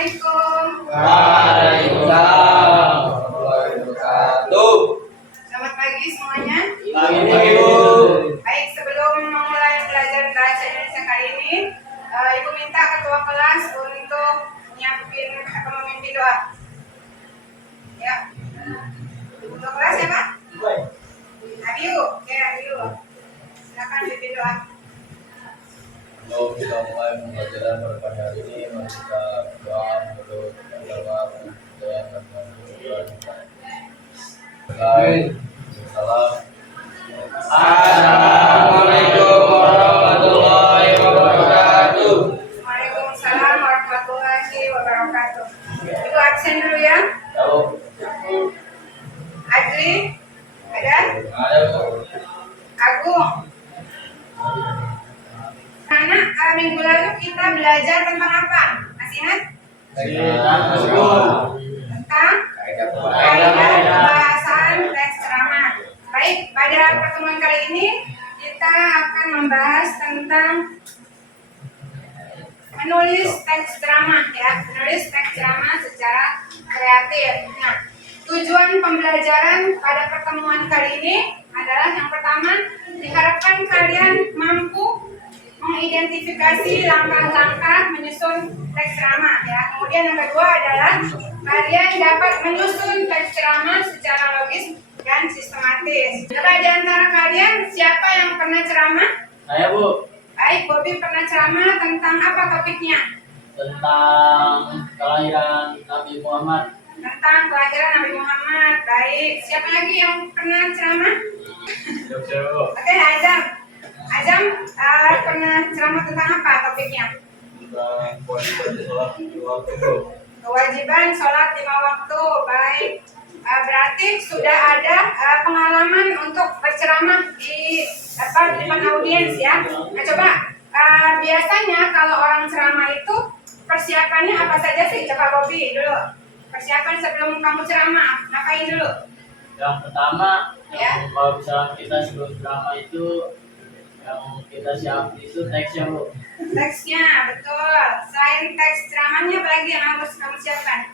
Assalamualaikum. Waalaikumsalam warahmatullahi wabarakatuh. Selamat pagi semuanya. Pagi Bu. Baik, sebelum memulai belajar bahasa Indonesia kali ini, Ibu minta ketua kelas untuk nyiapin atau memimpin doa. Ya. Ketua kelas ya Pak? Abiu. Oke, Abiu. Silakan pimpin doa. Kalau kita mulai pembelajaran pada hari ini, mari kita doa menurut agama dan Salam. Assalamualaikum warahmatullahi wabarakatuh. Waalaikumsalam warahmatullahi wabarakatuh. Ibu absen dulu ya. Tahu? Adli, ada? Ada Bu. Agung. Anak, minggu lalu kita belajar tentang apa? Masih ingat? Tentang kaidah pembahasan teks ceramah. Baik, pada pertemuan kali ini kita akan membahas tentang menulis teks ceramah ya, menulis teks ceramah secara kreatif. Nah, tujuan pembelajaran pada pertemuan kali ini adalah yang pertama, diharapkan kalian mampu mengidentifikasi langkah-langkah menyusun teks ceramah ya. Kemudian yang kedua adalah kalian dapat menyusun teks ceramah secara logis dan sistematis. Coba di antara kalian siapa yang pernah ceramah? Saya Bu. Baik, Bobby pernah ceramah tentang apa topiknya? Tentang kelahiran Nabi Muhammad. Tentang kelahiran Nabi Muhammad. Baik, siapa lagi yang pernah ceramah? Oke, Azam. Azam pernah ceramah tentang apa topiknya? Kewajiban sholat 5 waktu. Baik, berarti sudah ada pengalaman untuk berceramah di depan audiens ya. Nah coba biasanya kalau orang ceramah itu persiapannya apa saja sih? Coba Bobby dulu. Persiapan sebelum kamu ceramah, ngapain dulu? Yang pertama, Ya. kalau misalnya kita sebelum ceramah itu yang kita siapin itu teksnya Bu. Teksnya, betul. Selain teks ceramahnya apa lagi yang harus kamu siapkan?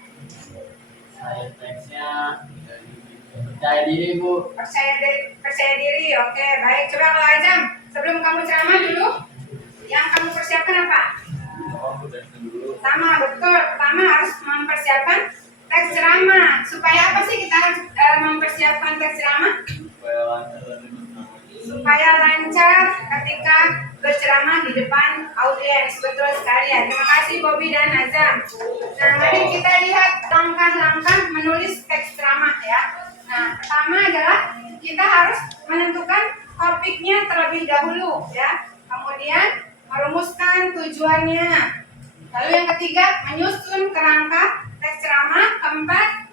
Saya teksnya percaya diri Bu. Percaya diri. Oke, baik. Coba kalau Azam, sebelum kamu ceramah dulu, yang kamu persiapkan apa? Sama, betul. Pertama harus mempersiapkan teks ceramah. Supaya apa sih kita harus mempersiapkan teks ceramah? Supaya lancar ketika berceramah di depan audiens. Betul sekali ya. Terima kasih Bobby dan Azam. Nah, mari kita lihat langkah-langkah menulis teks ceramah ya. Nah, pertama adalah kita harus menentukan topiknya terlebih dahulu ya. Kemudian merumuskan tujuannya. Lalu yang ketiga, menyusun kerangka teks ceramah. Keempat,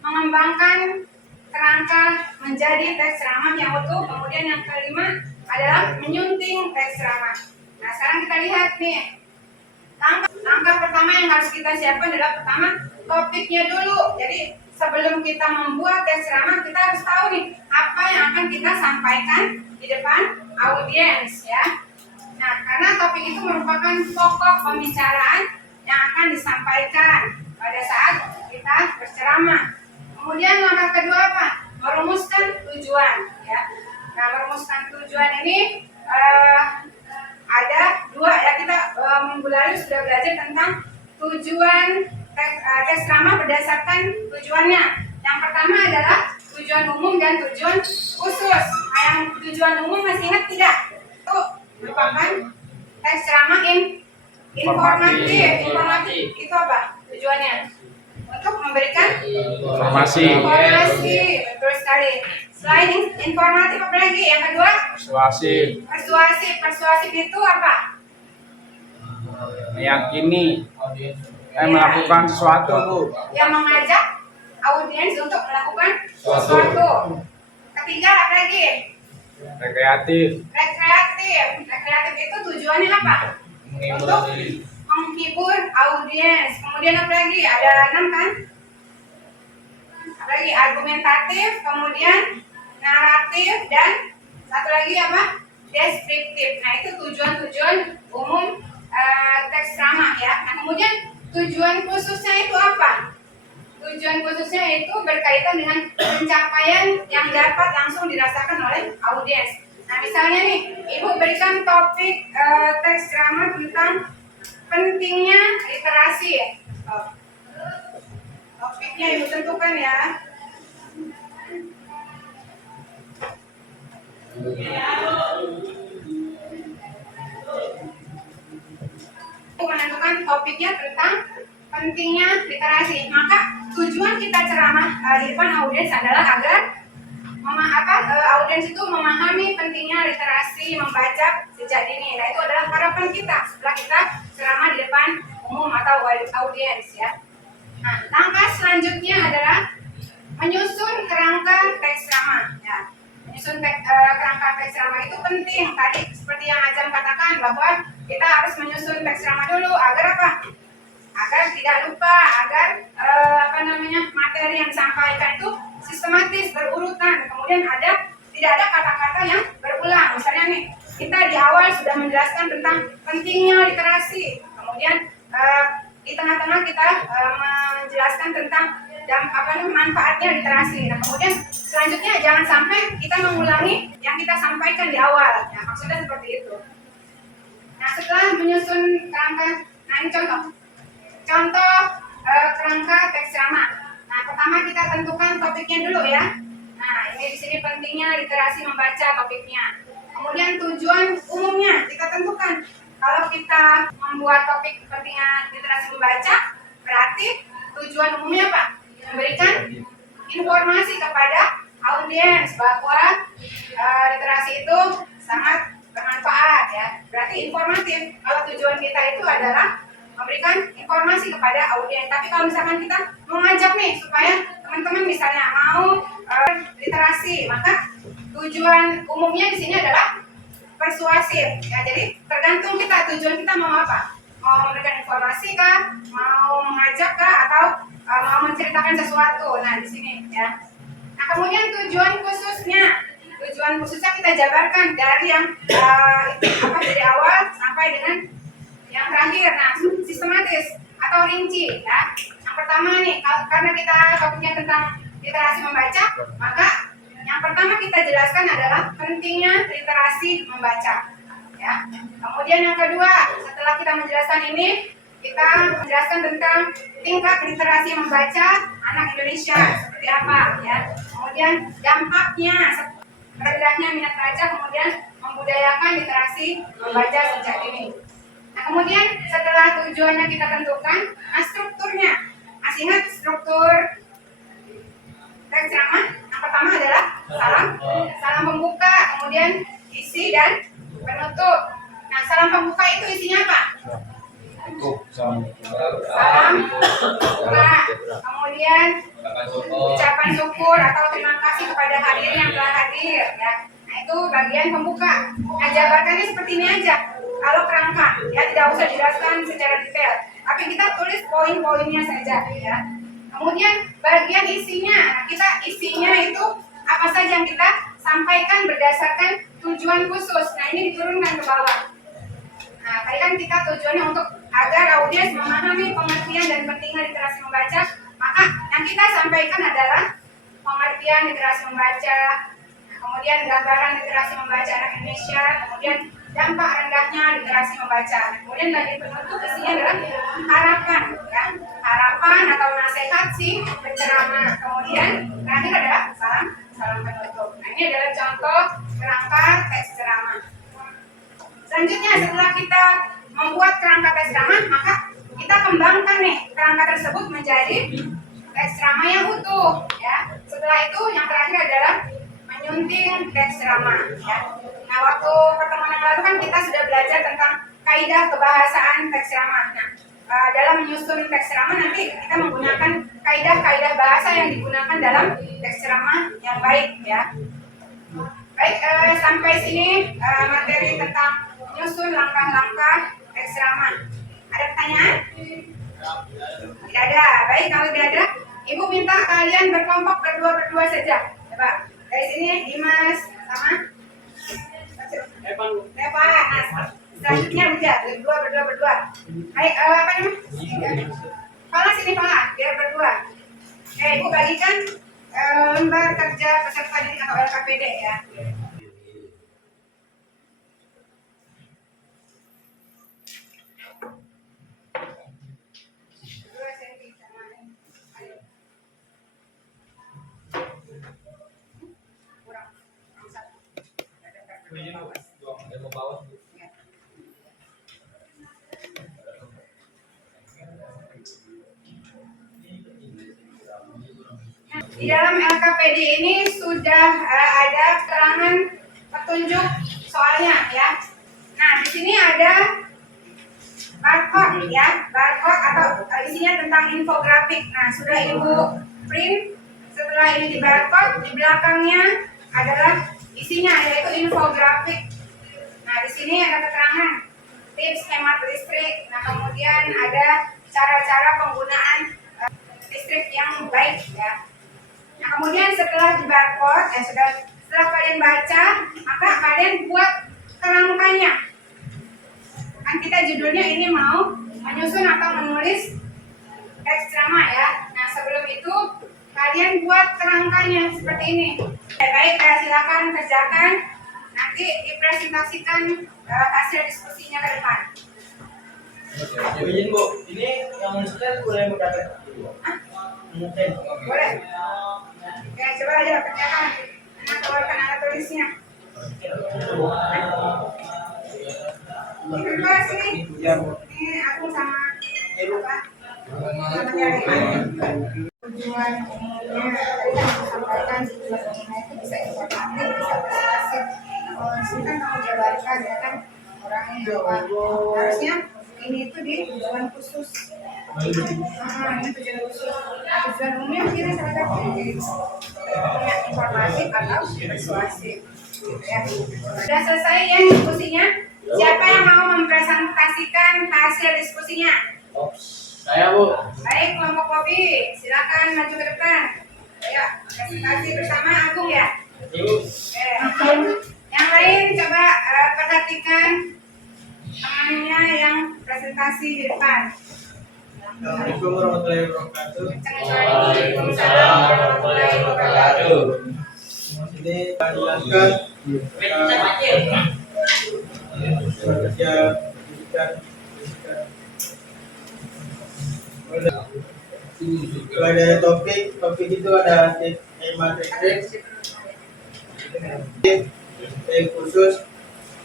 mengembangkan kerangka menjadi teks ceramah yang utuh. Kemudian yang kelima adalah menyunting teks ceramah. Nah, sekarang kita lihat nih. Langkah pertama yang harus kita siapkan adalah pertama topiknya dulu. Jadi sebelum kita membuat teks ceramah, kita harus tahu nih apa yang akan kita sampaikan di depan audiens ya. Nah, karena topik itu merupakan pokok pembicaraan yang akan disampaikan pada saat kita berceramah. Kemudian langkah kedua apa? Merumuskan tujuan ya. Nah, merumuskan tujuan ini ada dua ya. Kita minggu lalu sudah belajar tentang tujuan teks ceramah berdasarkan tujuannya. Yang pertama adalah tujuan umum dan tujuan khusus. Nah, yang tujuan umum masih ingat tidak? Itu merupakan teks ceramah informatif. Informatif itu apa tujuannya? Untuk memberikan informasi. Betul sekali. Selain informatif apa lagi? Yang kedua? Persuasif itu apa? Meyakini melakukan sesuatu Bu. Yang mengajak audiens untuk melakukan sesuatu. Ketiga apa lagi? Rekreatif. Rekreatif itu tujuannya apa? Untuk menghibur audiens. Kemudian apa lagi? Ada 6 kan? Apa lagi? Argumentatif, kemudian naratif, dan satu lagi apa? Deskriptif. Nah, itu tujuan-tujuan umum teks ceramah ya. Nah, kemudian Tujuan khususnya itu apa? Tujuan khususnya itu berkaitan dengan pencapaian yang dapat langsung dirasakan oleh audiens. Nah, misalnya nih, Ibu berikan topik teks drama tentang pentingnya literasi. Topiknya Ibu tentukan ya. Ibu menentukan topiknya tentang pentingnya literasi. Maka tujuan kita ceramah di depan audiens adalah agar audiens itu memahami pentingnya literasi membaca sejak dini. Nah, itu adalah harapan kita setelah kita ceramah di depan umum atau audiens ya. Nah, langkah selanjutnya adalah menyusun kerangka teks drama ya. Menyusun kerangka teks drama itu penting. Tadi seperti yang Ajam katakan bahwa kita harus menyusun teks drama dulu agar apa? Agar tidak lupa, agar materi yang disampaikan itu sistematis, berurutan. Kemudian tidak ada kata-kata yang berulang. Misalnya nih, kita di awal sudah menjelaskan tentang pentingnya literasi. Kemudian di tengah-tengah kita menjelaskan tentang manfaatnya literasi. Nah, kemudian selanjutnya jangan sampai kita mengulangi yang kita sampaikan di awal. Ya, maksudnya seperti itu. Nah, setelah menyusun kerangka, nah ini contoh kerangka teks drama. Nah, pertama kita tentukan topiknya dulu ya. Nah, ini di sini pentingnya literasi membaca topiknya. Kemudian tujuan umumnya kita tentukan. Kalau kita membuat topik pentingnya literasi membaca, berarti tujuan umumnya apa? Memberikan informasi kepada audiens bahwa literasi itu sangat bermanfaat ya. Berarti informatif. Kalau tujuan kita itu adalah memberikan informasi kepada audiens. Tapi kalau misalkan kita mengajak nih supaya teman-teman misalnya mau literasi, maka tujuan umumnya di sini adalah persuasif. Ya, jadi tergantung kita tujuan kita mau apa? Mau memberikan informasi kah? Mau mengajak kah? Atau mau menceritakan sesuatu? Nah, di sini ya. Nah, kemudian tujuan khususnya kita jabarkan dari yang dari awal sampai dengan yang terakhir. Nah, sistematis atau rinci ya. Yang pertama nih, karena kita topiknya tentang literasi membaca, maka yang pertama kita jelaskan adalah pentingnya literasi membaca ya. Kemudian yang kedua, setelah kita menjelaskan ini, kita menjelaskan tentang tingkat literasi membaca anak Indonesia seperti apa ya. Kemudian dampaknya, rendahnya minat baca, kemudian membudayakan literasi membaca sejak dini. Nah, kemudian setelah tujuannya kita tentukan, nah strukturnya. Masih ingat struktur teks drama? Yang pertama adalah salam pembuka, kemudian isi dan penutup. Nah, salam pembuka itu isinya apa? Salam pembuka, kemudian ucapan syukur atau terima kasih kepada hadirin yang telah hadir ya. Nah, itu bagian pembuka. Nah, jabarkannya seperti ini aja. Kalau kerangka, ya tidak usah dijelaskan secara detail, tapi kita tulis poin-poinnya saja ya. Kemudian bagian isinya, isinya itu apa saja yang kita sampaikan berdasarkan tujuan khusus. Nah, ini diturunkan ke bawah. Nah, tadi kan kita tujuannya untuk agar audiens memahami pengertian dan pentingnya literasi membaca, maka yang kita sampaikan adalah pengertian literasi membaca, kemudian gambaran literasi membaca anak Indonesia, kemudian dampak rendahnya literasi membaca. Kemudian bagi penutup isinya adalah harapan ya, harapan atau nasihat si penceramah. Kemudian terakhir adalah salam penutup. Nah, ini adalah contoh kerangka teks ceramah. Selanjutnya, setelah kita membuat kerangka teks ceramah, maka kita kembangkan nih kerangka tersebut menjadi teks ceramah yang utuh ya. Setelah itu yang terakhir adalah menyunting teks ceramah ya. Nah, waktu pertemuan yang lalu kan kita sudah belajar tentang kaidah kebahasaan teks ceramah. Nah, dalam menyusun teks ceramah nanti kita menggunakan kaidah-kaidah bahasa yang digunakan dalam teks ceramah yang baik ya. Baik, sampai sini materi tentang menyusun langkah-langkah teks ceramah. Ada pertanyaan? Tidak ada. Baik, kalau tidak ada, Ibu minta kalian berkelompok berdua saja. Coba dari sini Dimas sama Evan. Nah, Selanjutnya berdua. Baik, apa namanya? Fala sini Fala, biar berdua. Ibu bagikan lembar kerja peserta didik atau LKPD ya. Di dalam LKPD ini sudah ada keterangan petunjuk soalnya ya. Nah, di sini ada barcode ya, barcode atau isinya tentang infografik. Nah, sudah Ibu print. Setelah ini di barcode, di belakangnya adalah isinya yaitu infografik. Nah, di sini ada keterangan tips hemat listrik. Nah, kemudian ada cara-cara penggunaan listrik yang baik ya. Nah, kemudian setelah di barcode, setelah kalian baca, maka kalian buat kerangkanya. Kan kita judulnya ini mau menyusun atau menulis teks ceramah ya. Nah, sebelum itu kalian buat kerangkanya seperti ini. Baik, silakan kerjakan. Nanti dipresentasikan hasil diskusinya ke depan. Izin Bu, ini yang menuliskan boleh mendapat mungkin Boleh. Oke, coba aja kerjakan. Nah, keluarkan alat tulisnya. Ini kedua sini. Ini aku sama apa? Sama Jari. Tujuan umumnya tadi aku sampaikan tujuan umumnya itu bisa informatif, bisa persuasif. Kalau di sini kan kamu jabarkan ya kan orangnya apa? Harusnya ini itu di tujuan khusus. Ini tujuan khusus. Nah, tujuan umumnya kira salah satu informatif atau persuasif. Ya. Sudah selesai ya diskusinya. Siapa yang mau mempresentasikan hasil diskusinya? Saya Bu. Baik, kelompok kopi, silakan maju ke depan. Ayo, presentasi bersama Agung ya. Oke. Yang lain coba perhatikan temannya yang presentasi di depan. Assalamualaikum warahmatullahi wabarakatuh. Waalaikumsalam warahmatullahi wabarakatuh. Ini dijelaskan kerja kalau dari topik itu ada hemat listrik, khusus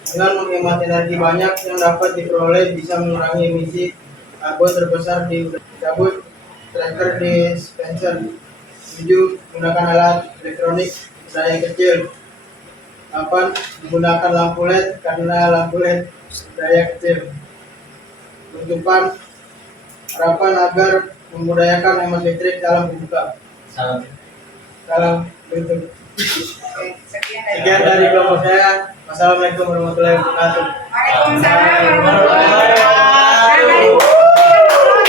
dengan menghemat energi banyak yang dapat diperoleh bisa mengurangi emisi karbon terbesar di kabut tracker dispenser. 7. Menggunakan alat elektronik daya kecil. 8. Menggunakan lampu LED karena lampu LED daya kecil. Penutupan harapan agar membudayakan hemat listrik dalam membuka. Salam bentuk. Sekian dari kelompok saya. Wassalamualaikum warahmatullahi wabarakatuh. Waalaikumsalam warahmatullahi wabarakatuh.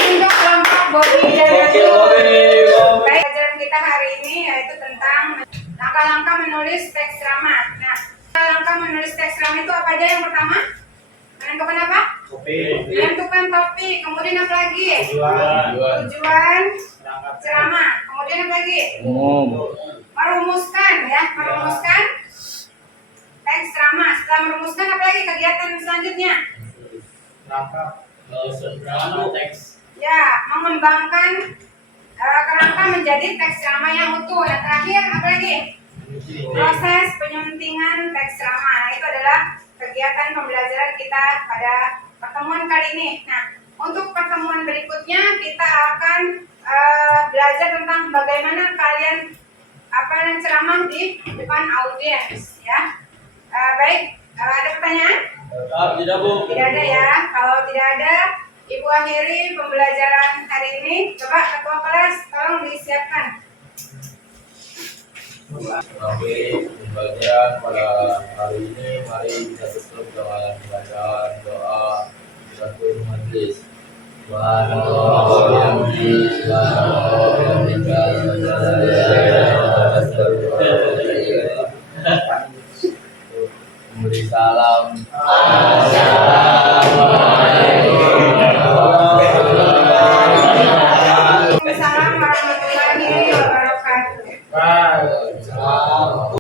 Untuk kelompok Bobi dan Najwa. Pelajaran kita hari ini yaitu tentang langkah-langkah menulis teks ceramah. Nah, langkah menulis teks ceramah itu apa aja? Yang pertama, menentukan apa? Menentukan topik. Kemudian apa lagi? Tujuan ceramah. Kemudian apa lagi? Merumuskan ya, merumuskan teks ceramah. Setelah merumuskan apa lagi kegiatan selanjutnya? Ya, mengembangkan kerangka menjadi teks ceramah yang utuh. Dan terakhir apa lagi? Proses penyuntingan teks ceramah. Nah, itu adalah kegiatan pembelajaran kita pada pertemuan kali ini. Nah, untuk pertemuan berikutnya kita akan belajar tentang bagaimana kalian ceramah di depan audiens ya. Baik, ada pertanyaan? Tidak Bu. Tidak ada ya. Kalau tidak ada, Ibu akhiri pembelajaran hari ini. Coba ketua kelas tolong disiapkan. Oke, pembelajaran pada hari ini mari kita tutup dengan bacaan doa satu majelis. Memberi Salam. Assalamualaikum warahmatullahi wabarakatuh. Waalaikumsalam.